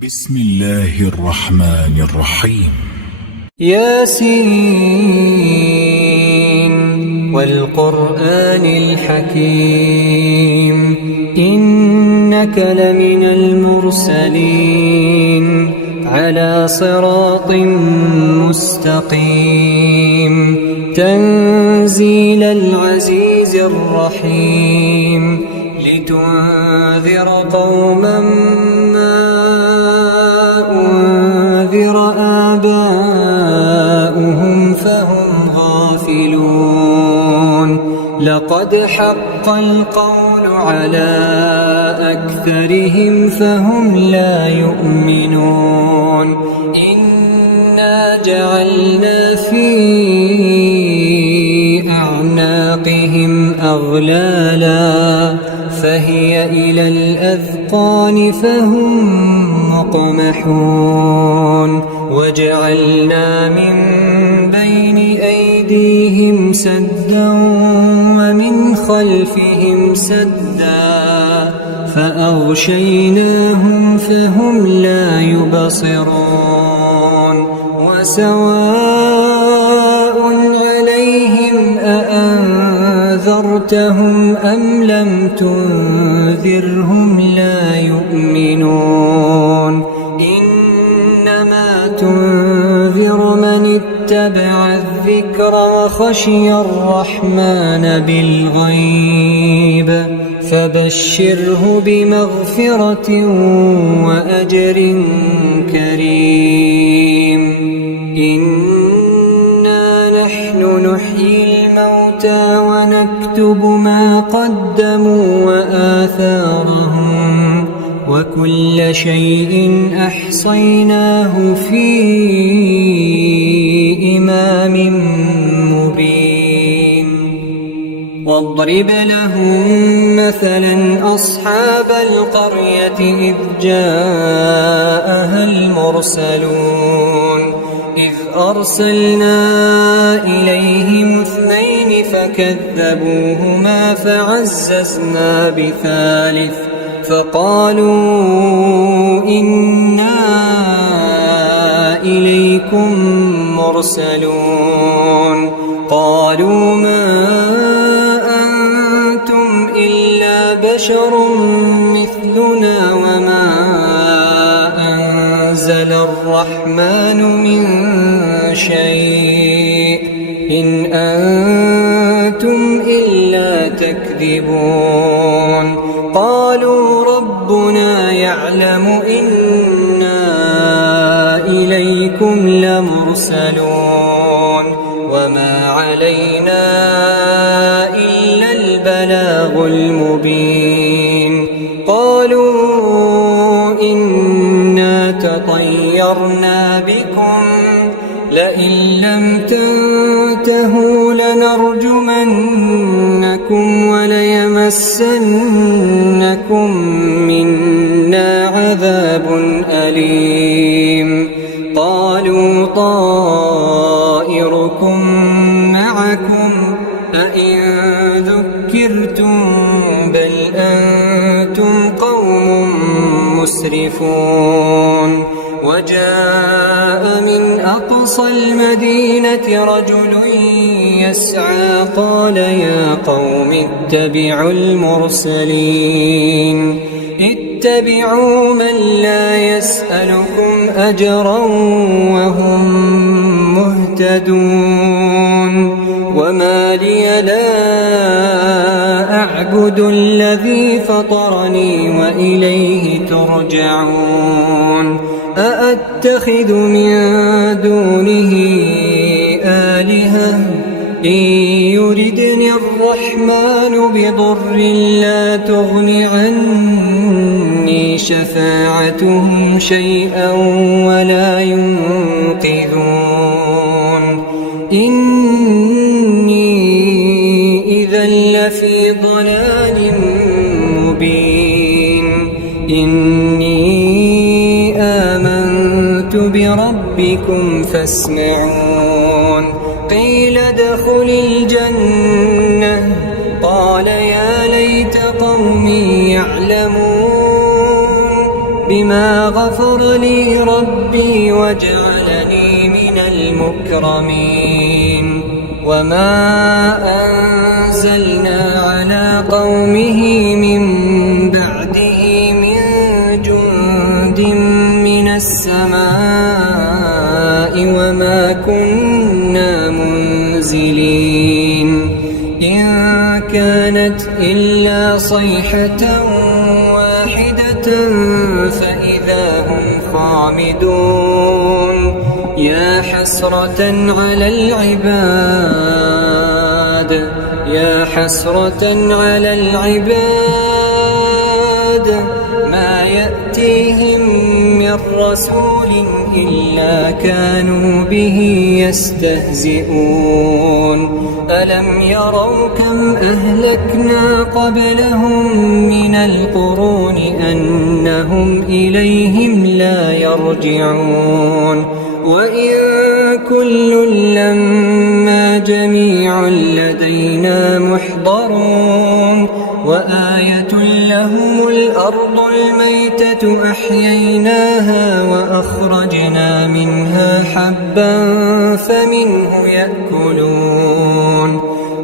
بسم الله الرحمن الرحيم. ياسين والقرآن الحكيم إنك لمن المرسلين على صراط مستقيم تنزيل العزيز الرحيم لتنذر قوما ما أنذر آباؤهم فهم غافلون لقد حق القول على أكثرهم فهم لا يؤمنون إنا جعلنا في أعناقهم أغلالا فهي إلى الأذقان فهم مقمحون وجعلنا من بين أيديهم سدا ومن خلفهم سدا فأغشيناهم فهم لا يبصرون وسواء عليهم أأنذرتهم أم لم تنذرهم لا يؤمنون إنما تنذر من اتبع الذكر وخشي الرحمن بالغيب فبشره بمغفرة وأجر كريم إنا نحن نحيي الموتى ونكتب ما قدموا وآثارهم وكل شيء أحصيناه في إمام مبين واضرب لهم مثلا أصحاب القرية إذ جاءها المرسلون إذ أرسلنا إليهم 2 فكذبوهما فعززنا بثالث فقالوا إنا إليكم مرسلون قالوا ما أنتم إلا بشر مثلنا وما أنزل الرحمن من شيء إن أنتم إلا تكذبون قالوا ربنا يعلم إنا إليكم لمرسلون وما علينا إلا البلاغ المبين قالوا إنا تطيرنا بكم لئن لم تنتهوا لنرجمنكم وليمسنكم منا عذاب أليم قالوا طائركم معكم أئن ذكرتم بل أنتم قوم مسرفون وجاء من أقصى المدينة رجل يسعى قال يا قوم اتبعوا المرسلين اتبعوا من لا يسألكم أجرا وهم مهتدون وما لي لا أعبد الذي فطرني وإليه ترجعون أأتخذ من دونه آلهة إن يردني الرحمن بضر لا تغن عني شفاعتهم شيئا ولا ينقذون إني إذا لفي ضلال مبين إني آمنت بربكم فاسمعون قيل ادخل الجنة قال يا ليت قومي يعلمون بما غفر لي ربي وجعلني من المكرمين. وما أنزلنا على قومه من بعده من جند من السماء وما كنا منزلين. إن كانت إلا صيحة واحدة فإذا هم خامدون. يا حسرة على العباد، يا حسرة على العباد، ما يأتيهم من رسول إلا كانوا به يستهزئون. ألم يروا كم أهلكنا قبلهم من القرون أنهم إليهم لا يرجعون. وإن كل لما جميع لدينا محضرون. وآية لهم الأرض الميتة أحييناها وأخرجنا منها حبا فمنه يأكلون.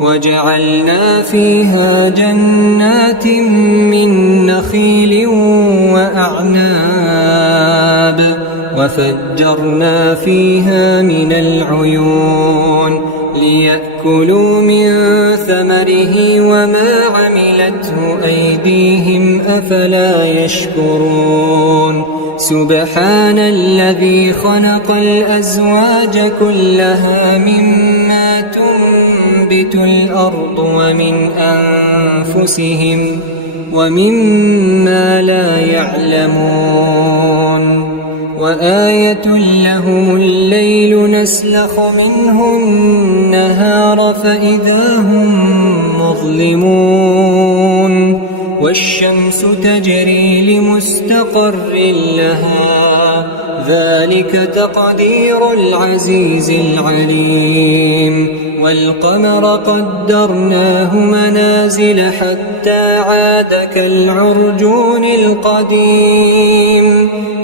وجعلنا فيها جنات من نخيل وأعناب وفجرنا فيها من العيون ليأكلوا من ثمره وما عملته أيديهم أفلا يشكرون. سبحان الذي خلق الأزواج كلها مما تنبت الأرض ومن أنفسهم ومما لا يعلمون. وآية لهم الليل نسلخ منه النهار فإذا هم مظلمون. والشمس تجري لمستقر لها ذلك تقدير العزيز العليم. والقمر قدرناه منازل حتى عاد كالعرجون القديم.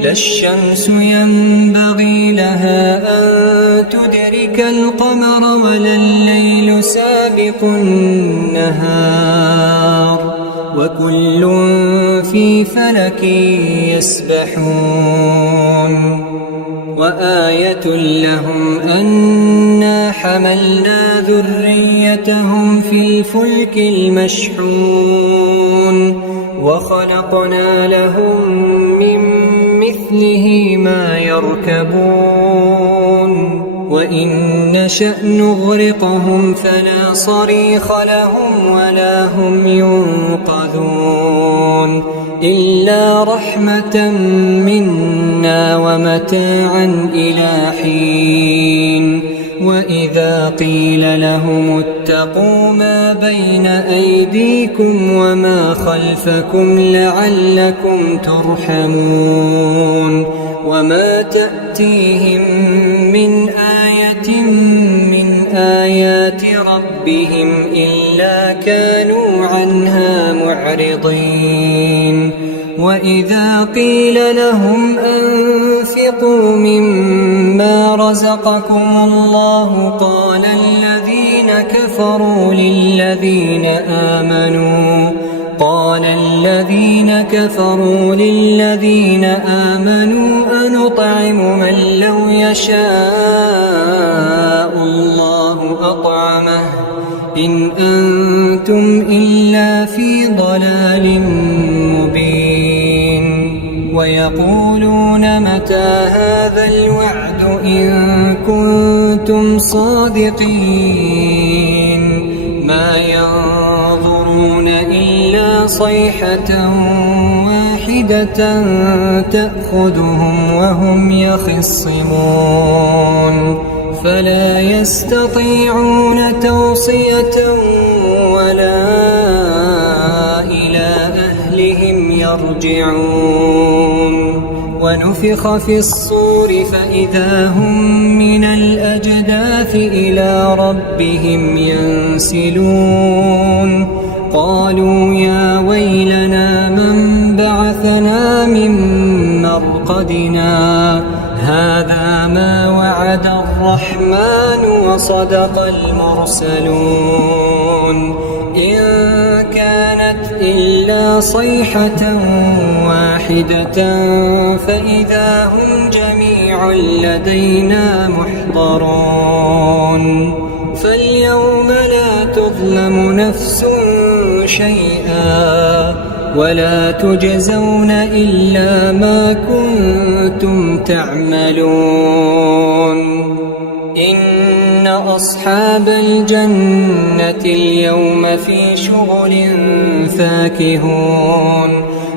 لا الشمس ينبغي لها أن تدرك القمر ولا الليل سابق النهار وكل في فلك يسبحون. وآية لهم أنا حملنا ذريتهم في الفلك المشحون وخلقنا لهم من مثله ما يركبون. وإن نشأ نغرقهم فلا صريخ لهم ولا هم ينقذون إلا رحمة منا ومتاعا إلى حين. وإذا قيل لهم اتقوا ما بين أيديكم وما خلفكم لعلكم ترحمون. وما تأتيهم من آية من آيات ربهم إلا كانوا عنها معرضين. وإذا قيل لهم أنفقوا مما رزقكم الله قال الذين كفروا للذين آمنوا أنطعم من لو يشاء الله أطعمه إن أنتم إلا في ضلال مبين. ويقولون متى هذا الوعد إن كنتم صادقين. ما ينظرون إلا صيحة واحدة تأخذهم وهم يخصمون فلا يستطيعون توصية ولا إلى أهلهم يرجعون. ونفخ في الصور فإذا هم من الأجداث إلى ربهم ينسلون. قالوا يا ويلنا من بعثنا من معتقدنا. هذا ما وعد الرحمن وصدق المرسلون. إن كانت إلا صيحة واحدة فإذا هم جميع لدينا محضرون. فاليوم لا تظلم نفس شيئا ولا تجزون إلا ما كنتم تعملون. إن أصحاب الجنة اليوم في شغل فاكهون.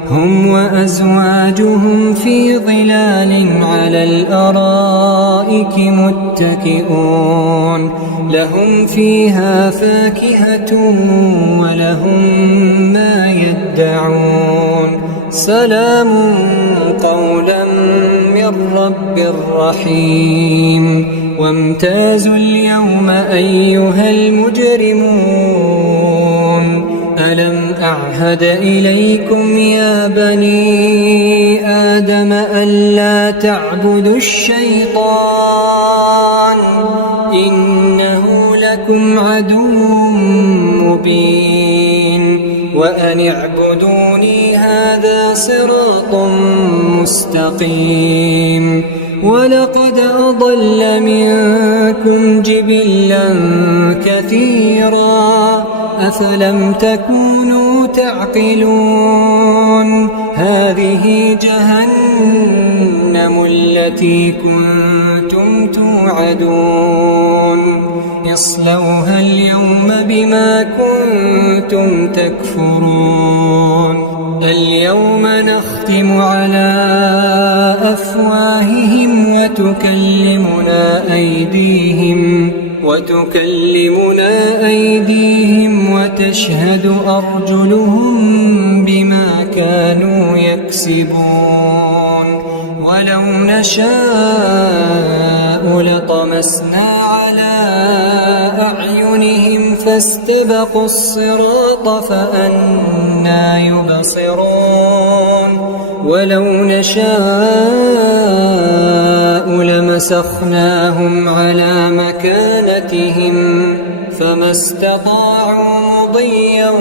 هم وأزواجهم في ظلال على الأرائك متكئون. لهم فيها فاكهة ولهم ما يدعون. سلام قولا من رب رحيم. وامتازوا اليوم أيها المجرمون. ألم أعهد إليكم يا بني آدم ألا تعبدوا الشيطان إنه لكم عدو مبين. وأن اعبدوني هذا صراط مستقيم. ولقد أضل منكم جبلا كثيرا أفلم تكونوا تعقلون. هذه جهنم التي كنتم توعدون. اصلوها اليوم بما كنتم تكفرون. اليوم نختم على أفواههم وتكلمنا أيديهم وتشهد أرجلهم بما كانوا يكسبون. ولو نشاء لطمسنا على أعينهم فاستبقوا الصراط فأنى يبصرون. ولو نشاء لمسخناهم على مكانتهم فما استطاعوا مضيا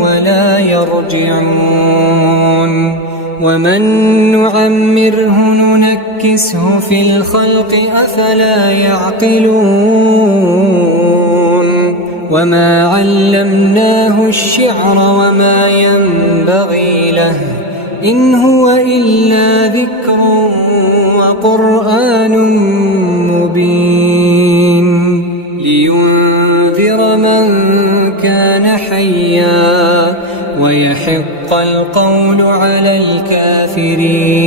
ولا يرجعون. ومن نعمره ننكسه في الخلق أفلا يعقلون. وما علمناه الشعر وما ينبغي له إن هو إلا ذكر وقرآن مبين. لينذر من كان حيا ويحق القول على الكافرين.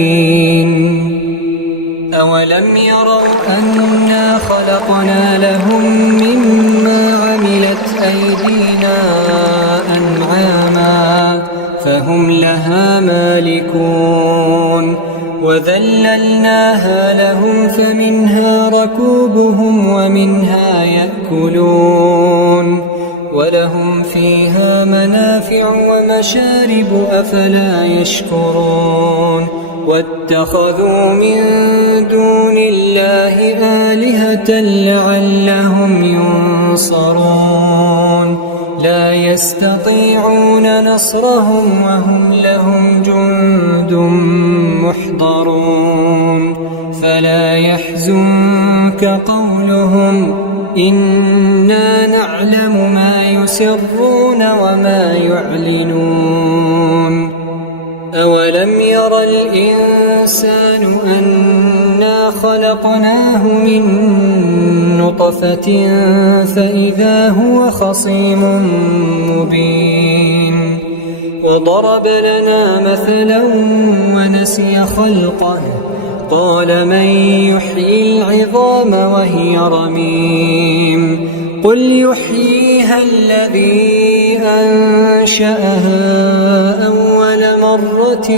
أولم يروا أنا خلقنا لهم مما عملت أيدينا أنعاما فهم لها مالكون. وذللناها لهم فمنها ركوبهم ومنها يأكلون. ولهم فيها منافع ومشارب أفلا يشكرون. واتخذوا من دون الله آلهة لعلهم ينصرون. لا يستطيعون نصرهم وهم لهم جند محضرون. فلا يحزنك قولهم إنا نعلم ما يسرون وما يعلنون. أولم ير الإنسان أنا خلقناه من نطفة فإذا هو خصيم مبين. وضرب لنا مثلا ونسي خلقه قال من يحيي العظام وهي رميم. قل يحييها الذي أنشأها أول مرة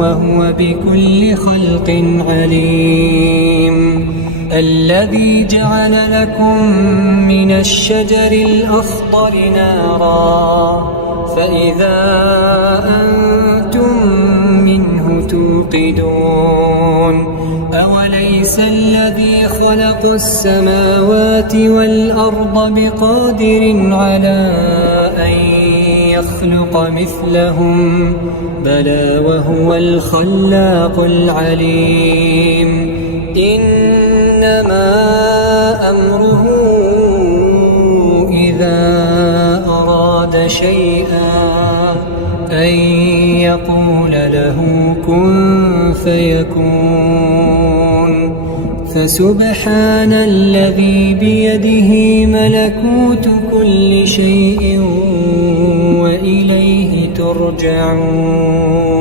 وهو بكل خلق عليم. الذي جعل لكم من الشجر الأخضر نارا فإذا أنتم منه توقدون أوليس الذي خلق السماوات والأرض بقادر على أن يخلق مثلهم بلى وهو الخلاق العليم إنما أمره إذا أراد شيئا أن يقول له كن فيكون فسبحان الذي بيده ملكوت كل شيء وإليه ترجعون